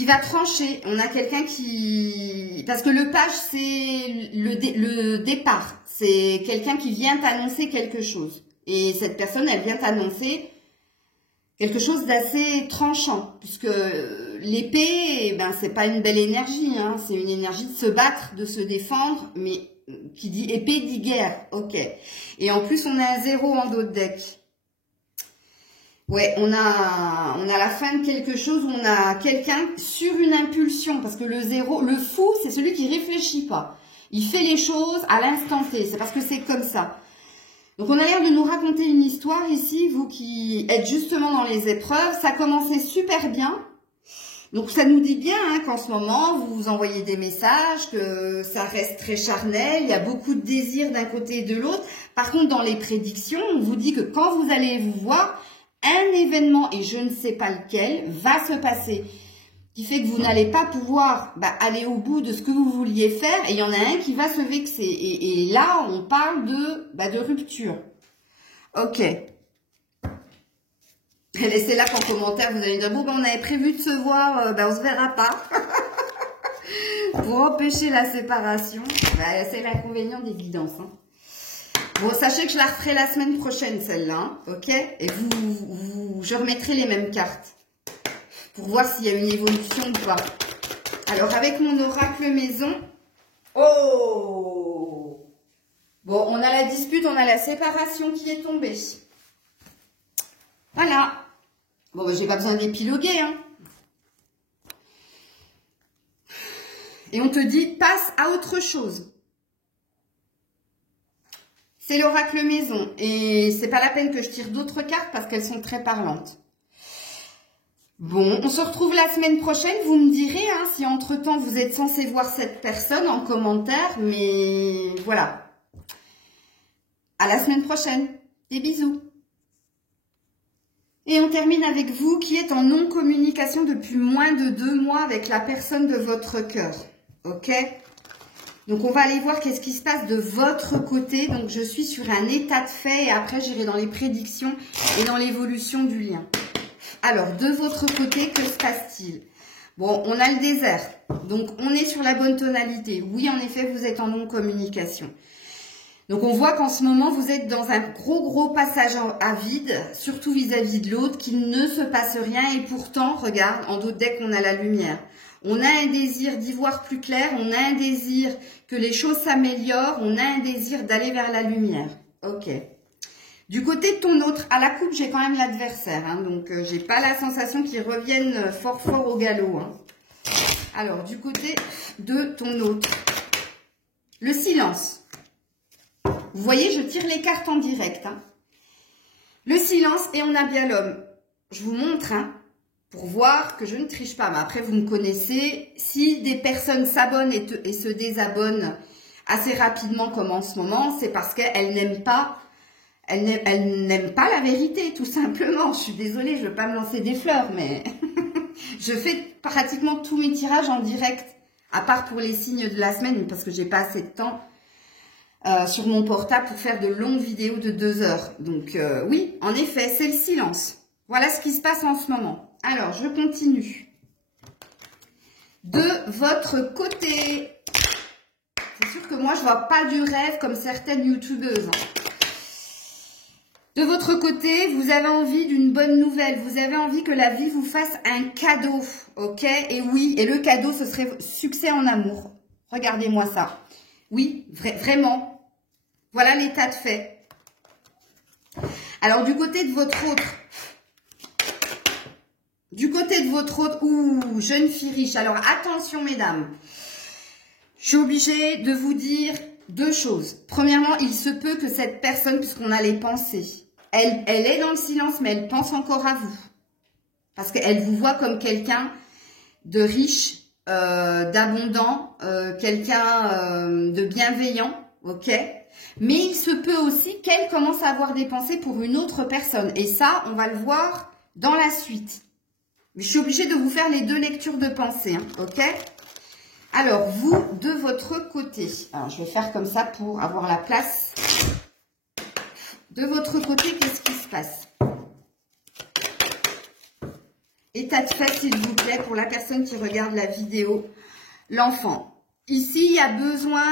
va trancher. On a quelqu'un qui... Parce que le page, c'est le départ. C'est quelqu'un qui vient t'annoncer quelque chose. Et cette personne, elle vient t'annoncer quelque chose d'assez tranchant. Puisque l'épée, ben, c'est pas une belle énergie. Hein. C'est une énergie de se battre, de se défendre. Mais qui dit épée dit guerre. Ok. Et en plus, on a un 0 en dos de deck. Ouais, on a la fin de quelque chose où on a quelqu'un sur une impulsion. Parce que le 0, le fou, c'est celui qui réfléchit pas. Il fait les choses à l'instant T. C'est parce que c'est comme ça. Donc, on a l'air de nous raconter une histoire ici, vous qui êtes justement dans les épreuves. Ça a commencé super bien. Donc, ça nous dit bien hein, qu'en ce moment, vous vous envoyez des messages, que ça reste très charnel. Il y a beaucoup de désirs d'un côté et de l'autre. Par contre, dans les prédictions, on vous dit que quand vous allez vous voir, un événement, et je ne sais pas lequel, va se passer. Qui fait que vous n'allez pas pouvoir aller au bout de ce que vous vouliez faire. Et il y en a un qui va se vexer. Et là, on parle de rupture. Ok. Laissez-la en commentaire. Vous allez dire, bon, on avait prévu de se voir. On se verra pas. Pour empêcher la séparation. C'est l'inconvénient des guidances. Hein. Bon, sachez que je la referai la semaine prochaine, celle-là. Hein, ok. Et je remettrai les mêmes cartes. Pour voir s'il y a une évolution ou pas. Alors, avec mon oracle maison... Oh! Bon, on a la dispute, on a la séparation qui est tombée. Voilà. Bon, j'ai pas besoin d'épiloguer, hein. Et on te dit, passe à autre chose. C'est l'oracle maison. Et c'est pas la peine que je tire d'autres cartes parce qu'elles sont très parlantes. Bon, on se retrouve la semaine prochaine. Vous me direz hein, si entre-temps vous êtes censé voir cette personne en commentaire. Mais voilà. À la semaine prochaine. Des bisous. Et on termine avec vous qui êtes en non-communication depuis moins de 2 mois avec la personne de votre cœur. Ok? Donc, on va aller voir qu'est-ce qui se passe de votre côté. Donc, je suis sur un état de fait et après, j'irai dans les prédictions et dans l'évolution du lien. Alors, de votre côté, que se passe-t-il? Bon, on a le désert. Donc, on est sur la bonne tonalité. Oui, en effet, vous êtes en non-communication. Donc, on voit qu'en ce moment, vous êtes dans un gros passage à vide, surtout vis-à-vis de l'autre, qu'il ne se passe rien. Et pourtant, regarde, en d'autres decks, on a la lumière. On a un désir d'y voir plus clair, on a un désir que les choses s'améliorent, on a un désir d'aller vers la lumière. Ok. Du côté de ton autre, à la coupe, j'ai quand même l'adversaire. Hein, donc, j'ai pas la sensation qu'ils reviennent fort au galop. Hein. Alors, du côté de ton autre, le silence. Vous voyez, je tire les cartes en direct. Hein. Le silence et on a bien l'homme. Je vous montre, hein, pour voir que je ne triche pas. Mais après, vous me connaissez. Si des personnes s'abonnent et se désabonnent assez rapidement comme en ce moment, c'est parce qu'elles n'aiment pas... Elle n'aime pas la vérité, tout simplement. Je suis désolée, je ne veux pas me lancer des fleurs, mais je fais pratiquement tous mes tirages en direct, à part pour les signes de la semaine, parce que j'ai pas assez de temps sur mon portable pour faire de longues vidéos de 2 heures. Donc oui, en effet, c'est le silence. Voilà ce qui se passe en ce moment. Alors, je continue. De votre côté, c'est sûr que moi, je vois pas du rêve comme certaines youtubeuses. Hein. De votre côté, vous avez envie d'une bonne nouvelle. Vous avez envie que la vie vous fasse un cadeau. Ok? Et oui, et le cadeau, ce serait succès en amour. Regardez-moi ça. Oui, vraiment. Voilà l'état de fait. Alors, du côté de votre autre. Ouh, jeune fille riche. Alors, attention, mesdames. Je suis obligée de vous dire 2 choses. Premièrement, il se peut que cette personne, puisqu'on a les pensées, elle est dans le silence, mais elle pense encore à vous. Parce qu'elle vous voit comme quelqu'un de riche, d'abondant, quelqu'un de bienveillant, ok? Mais il se peut aussi qu'elle commence à avoir des pensées pour une autre personne. Et ça, on va le voir dans la suite. Mais je suis obligée de vous faire les 2 lectures de pensée, hein, ok? Alors, vous, de votre côté, alors je vais faire comme ça pour avoir la place. De votre côté, qu'est-ce qui se passe? État de fait, s'il vous plaît, pour la personne qui regarde la vidéo. L'enfant. Ici, il y a besoin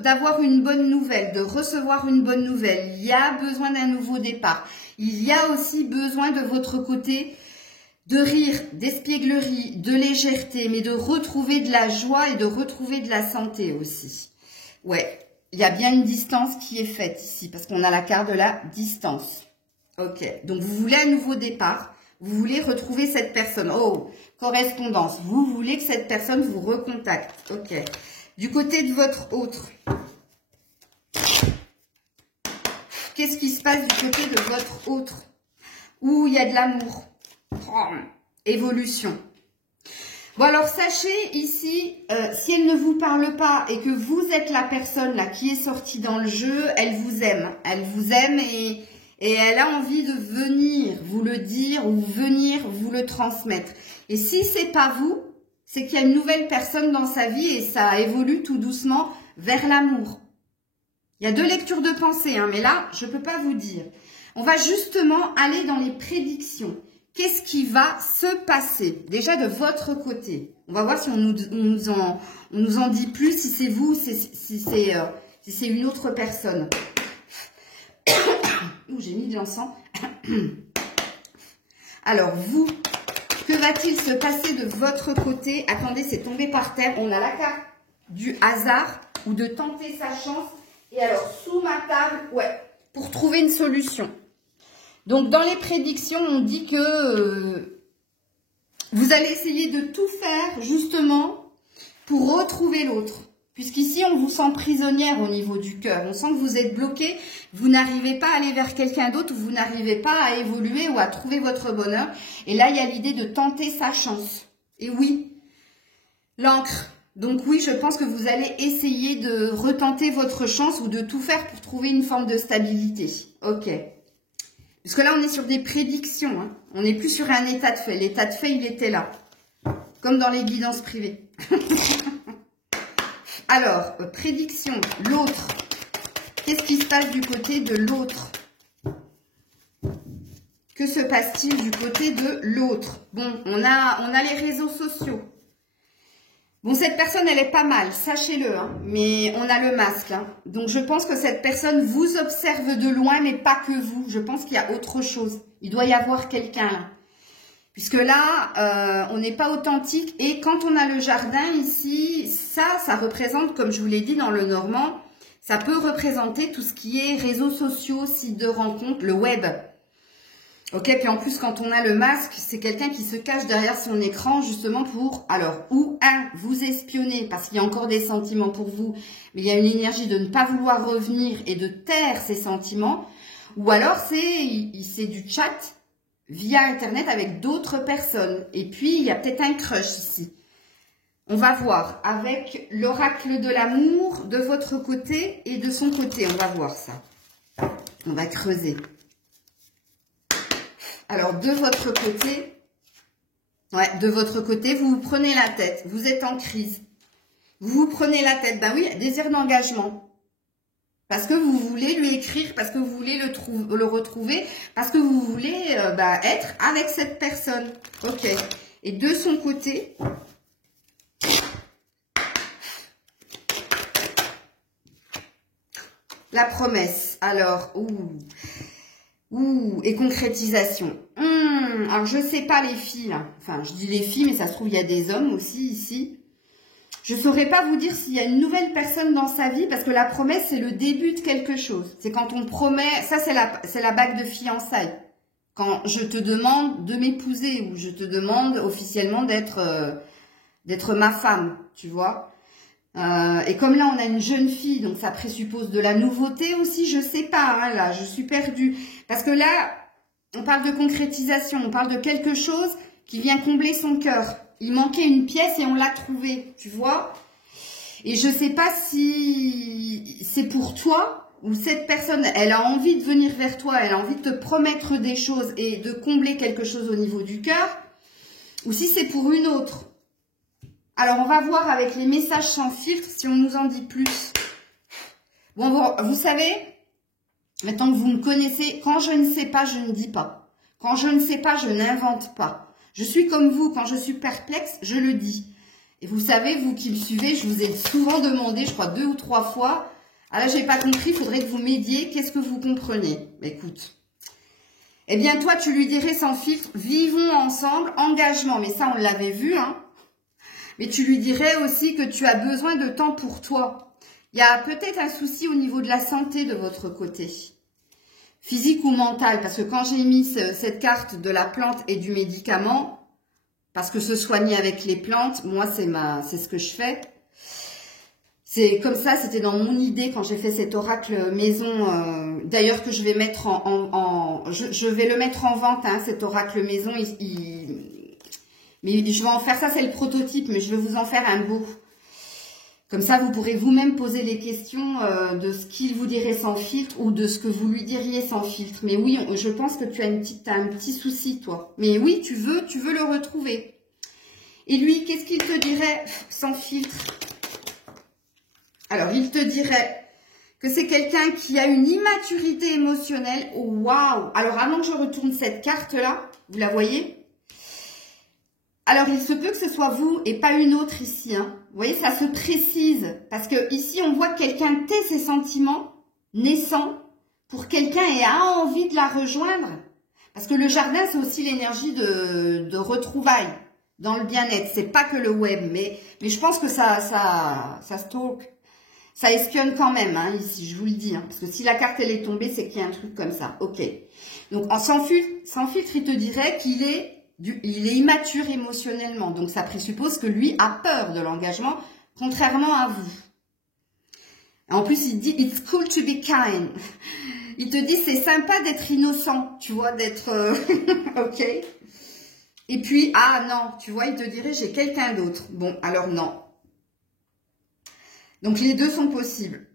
d'avoir une bonne nouvelle, de recevoir une bonne nouvelle. Il y a besoin d'un nouveau départ. Il y a aussi besoin de votre côté de rire, d'espièglerie, de légèreté, mais de retrouver de la joie et de retrouver de la santé aussi. Ouais. Il y a bien une distance qui est faite ici, parce qu'on a la carte de la distance. Ok, donc vous voulez un nouveau départ, vous voulez retrouver cette personne. Oh, correspondance, vous voulez que cette personne vous recontacte. Ok, du côté de votre autre, qu'est-ce qui se passe du côté de votre autre? Où il y a de l'amour. Oh, évolution. Bon, alors, sachez ici, si elle ne vous parle pas et que vous êtes la personne là qui est sortie dans le jeu, elle vous aime. Elle vous aime et elle a envie de venir vous le dire ou venir vous le transmettre. Et si c'est pas vous, c'est qu'il y a une nouvelle personne dans sa vie et ça évolue tout doucement vers l'amour. Il y a 2 lectures de pensée, hein, mais là, je ne peux pas vous dire. On va justement aller dans les prédictions. Qu'est-ce qui va se passer déjà de votre côté? On va voir si on nous en dit plus, si c'est vous, si c'est une autre personne. Ouh, j'ai mis de l'encens. Alors, vous, que va-t-il se passer de votre côté? Attendez, c'est tombé par terre. On a la carte du hasard ou de tenter sa chance. Et alors, sous ma table, ouais, pour trouver une solution. Donc, dans les prédictions, on dit que vous allez essayer de tout faire, justement, pour retrouver l'autre. Puisqu'ici, on vous sent prisonnière au niveau du cœur. On sent que vous êtes bloqué, vous n'arrivez pas à aller vers quelqu'un d'autre, vous n'arrivez pas à évoluer ou à trouver votre bonheur. Et là, il y a l'idée de tenter sa chance. Et oui, l'encre. Donc oui, je pense que vous allez essayer de retenter votre chance ou de tout faire pour trouver une forme de stabilité. Ok. Parce que là, on est sur des prédictions. Hein. On n'est plus sur un état de fait. L'état de fait, il était là. Comme dans les guidances privées. Alors, prédiction, l'autre. Qu'est-ce qui se passe du côté de l'autre? Que se passe-t-il du côté de l'autre? Bon, on a les réseaux sociaux. Bon, cette personne, elle est pas mal, sachez-le, hein, mais on a le masque. Hein. Donc, je pense que cette personne vous observe de loin, mais pas que vous. Je pense qu'il y a autre chose. Il doit y avoir quelqu'un là. Puisque là, on n'est pas authentique. Et quand on a le jardin ici, ça représente, comme je vous l'ai dit dans le normand, ça peut représenter tout ce qui est réseaux sociaux, sites de rencontres, le web. Ok, puis en plus, quand on a le masque, c'est quelqu'un qui se cache derrière son écran justement pour, alors, ou vous espionner parce qu'il y a encore des sentiments pour vous, mais il y a une énergie de ne pas vouloir revenir et de taire ses sentiments, ou alors c'est du chat via Internet avec d'autres personnes. Et puis, il y a peut-être un crush ici. On va voir avec l'oracle de l'amour de votre côté et de son côté. On va voir ça. On va creuser. Alors, de votre côté, vous vous prenez la tête. Vous êtes en crise. Vous vous prenez la tête. Ben oui, désir d'engagement. Parce que vous voulez lui écrire, parce que vous voulez le retrouver, parce que vous voulez être avec cette personne. Ok. Et de son côté, la promesse. Alors, et concrétisation. Alors, je sais pas les filles, là. Enfin, je dis les filles, mais ça se trouve, il y a des hommes aussi ici. Je ne saurais pas vous dire s'il y a une nouvelle personne dans sa vie, parce que la promesse, c'est le début de quelque chose. C'est quand on promet, ça c'est la bague de fiançailles. Quand je te demande de m'épouser, ou je te demande officiellement d'être ma femme, tu vois. Et comme là, on a une jeune fille, donc ça présuppose de la nouveauté aussi, je sais pas, hein, là, je suis perdue. Parce que là, on parle de concrétisation, on parle de quelque chose qui vient combler son cœur. Il manquait une pièce et on l'a trouvée, tu vois. Et je sais pas si c'est pour toi ou cette personne, elle a envie de venir vers toi, elle a envie de te promettre des choses et de combler quelque chose au niveau du cœur, ou si c'est pour une autre. Alors, on va voir avec les messages sans filtre si on nous en dit plus. Bon, vous savez, maintenant que vous me connaissez, quand je ne sais pas, je ne dis pas. Quand je ne sais pas, je n'invente pas. Je suis comme vous, quand je suis perplexe, je le dis. Et vous savez, vous qui me suivez, je vous ai souvent demandé, je crois 2 ou 3 fois, ah là, j'ai pas compris, il faudrait que vous m'aidiez, qu'est-ce que vous comprenez? Écoute. Eh bien, toi, tu lui dirais sans filtre, vivons ensemble, engagement. Mais ça, on l'avait vu, hein. Mais tu lui dirais aussi que tu as besoin de temps pour toi. Il y a peut-être un souci au niveau de la santé de votre côté. Physique ou mental, parce que quand j'ai mis cette carte de la plante et du médicament, parce que se soigner avec les plantes, moi c'est ce que je fais. C'est comme ça, c'était dans mon idée quand j'ai fait cet oracle maison, d'ailleurs que je vais mettre je vais le mettre en vente, hein, cet oracle maison, mais je vais en faire ça, c'est le prototype, mais je vais vous en faire un beau. Comme ça, vous pourrez vous-même poser les questions de ce qu'il vous dirait sans filtre ou de ce que vous lui diriez sans filtre. Mais oui, je pense que tu as un petit souci, toi. Mais oui, tu veux le retrouver. Et lui, qu'est-ce qu'il te dirait sans filtre? Alors, il te dirait que c'est quelqu'un qui a une immaturité émotionnelle. Oh, waouh! Alors, avant que je retourne cette carte-là, vous la voyez? Alors, il se peut que ce soit vous et pas une autre ici. Hein. Vous voyez, ça se précise. Parce que ici, on voit que quelqu'un tait ses sentiments naissants pour quelqu'un et a envie de la rejoindre. Parce que le jardin, c'est aussi l'énergie de retrouvailles dans le bien-être. C'est pas que le web, mais je pense que ça stalk. Ça espionne quand même, hein, ici, je vous le dis. Hein, parce que si la carte, elle est tombée, c'est qu'il y a un truc comme ça. Ok. Donc, sans filtre, il te dirait qu'il est... Il est immature émotionnellement, donc ça présuppose que lui a peur de l'engagement, contrairement à vous. En plus, il dit « It's cool to be kind ». Il te dit « C'est sympa d'être innocent », tu vois, d'être... ok. Et puis, ah non, tu vois, il te dirait « J'ai quelqu'un d'autre ». Bon, alors non. Donc, les deux sont possibles.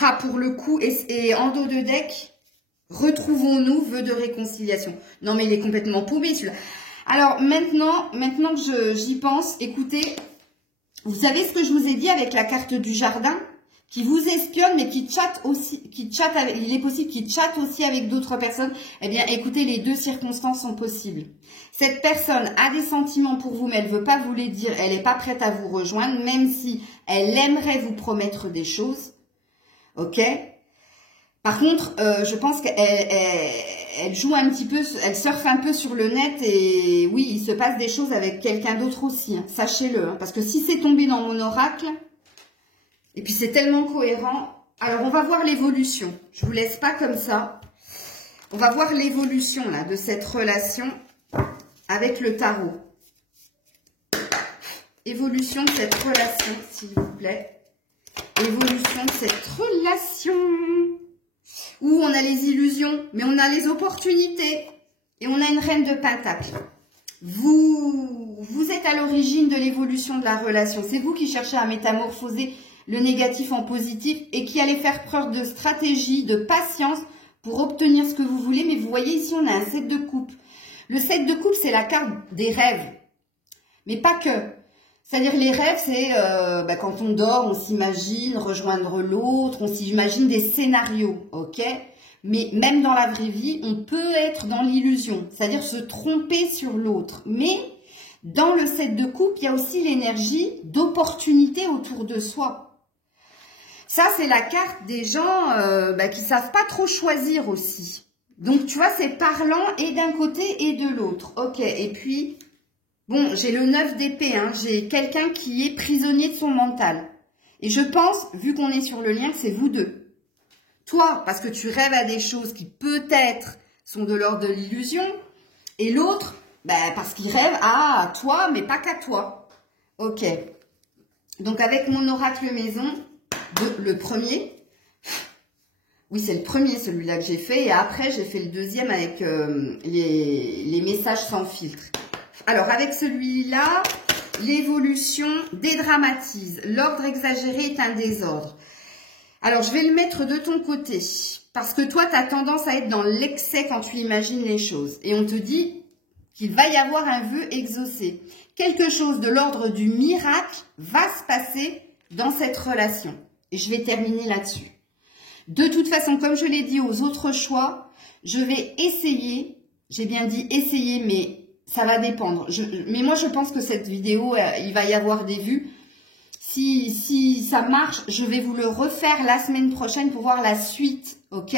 Ah, pour le coup, et en dos de deck, retrouvons-nous, vœu de réconciliation. Non, mais il est complètement paumé, celui-là. Alors, maintenant que j'y pense, écoutez, vous savez ce que je vous ai dit avec la carte du jardin, qui vous espionne, mais qui chatte aussi, il est possible qu'il chatte aussi avec d'autres personnes. Eh bien, écoutez, les deux circonstances sont possibles. Cette personne a des sentiments pour vous, mais elle ne veut pas vous les dire, elle n'est pas prête à vous rejoindre, même si elle aimerait vous promettre des choses. Ok? Par contre, je pense qu'elle joue un petit peu, elle surfe un peu sur le net et oui, il se passe des choses avec quelqu'un d'autre aussi, hein, sachez-le. Hein, parce que si c'est tombé dans mon oracle, et puis c'est tellement cohérent, alors on va voir l'évolution. Je vous laisse pas comme ça. On va voir l'évolution là de cette relation avec le tarot. Évolution de cette relation, s'il vous plaît. Évolution de cette relation. Où on a les illusions, mais on a les opportunités. Et on a une reine de pentacles. Vous êtes à l'origine de l'évolution de la relation. C'est vous qui cherchez à métamorphoser le négatif en positif et qui allez faire preuve de stratégie, de patience pour obtenir ce que vous voulez. Mais vous voyez ici, on a un 7 de coupe. Le 7 de coupe, c'est la carte des rêves. Mais pas que. C'est-à-dire les rêves, c'est quand on dort, on s'imagine rejoindre l'autre, on s'imagine des scénarios, ok? Mais même dans la vraie vie, on peut être dans l'illusion, c'est-à-dire se tromper sur l'autre. Mais dans le 7 de coupe, il y a aussi l'énergie d'opportunité autour de soi. Ça, c'est la carte des gens qui savent pas trop choisir aussi. Donc, tu vois, c'est parlant et d'un côté et de l'autre. Ok, et puis... Bon, j'ai le 9 d'épée, hein. J'ai quelqu'un qui est prisonnier de son mental. Et je pense, vu qu'on est sur le lien, que c'est vous deux. Toi, parce que tu rêves à des choses qui peut-être sont de l'ordre de l'illusion. Et l'autre, parce qu'il rêve à toi, mais pas qu'à toi. Ok. Donc avec mon oracle maison, le premier. Oui, c'est le premier, celui-là que j'ai fait. Et après, j'ai fait le deuxième avec les messages sans filtre. Alors, avec celui-là, l'évolution dédramatise. L'ordre exagéré est un désordre. Alors, je vais le mettre de ton côté. Parce que toi, tu as tendance à être dans l'excès quand tu imagines les choses. Et on te dit qu'il va y avoir un vœu exaucé. Quelque chose de l'ordre du miracle va se passer dans cette relation. Et je vais terminer là-dessus. De toute façon, comme je l'ai dit aux autres choix, je vais essayer, j'ai bien dit essayer, mais... ça va dépendre. Mais moi, je pense que cette vidéo, il va y avoir des vues. Si ça marche, je vais vous le refaire la semaine prochaine pour voir la suite, ok?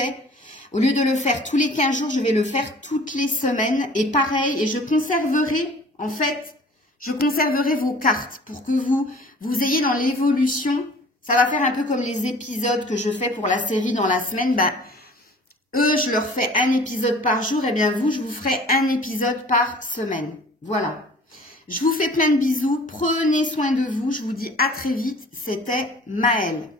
Au lieu de le faire tous les 15 jours, je vais le faire toutes les semaines. Et pareil, et je conserverai, en fait, je conserverai vos cartes pour que vous ayez dans l'évolution. Ça va faire un peu comme les épisodes que je fais pour la série dans la semaine. Eux, je leur fais un épisode par jour. Et bien vous, je vous ferai un épisode par semaine. Voilà. Je vous fais plein de bisous. Prenez soin de vous. Je vous dis à très vite. C'était Maëlle.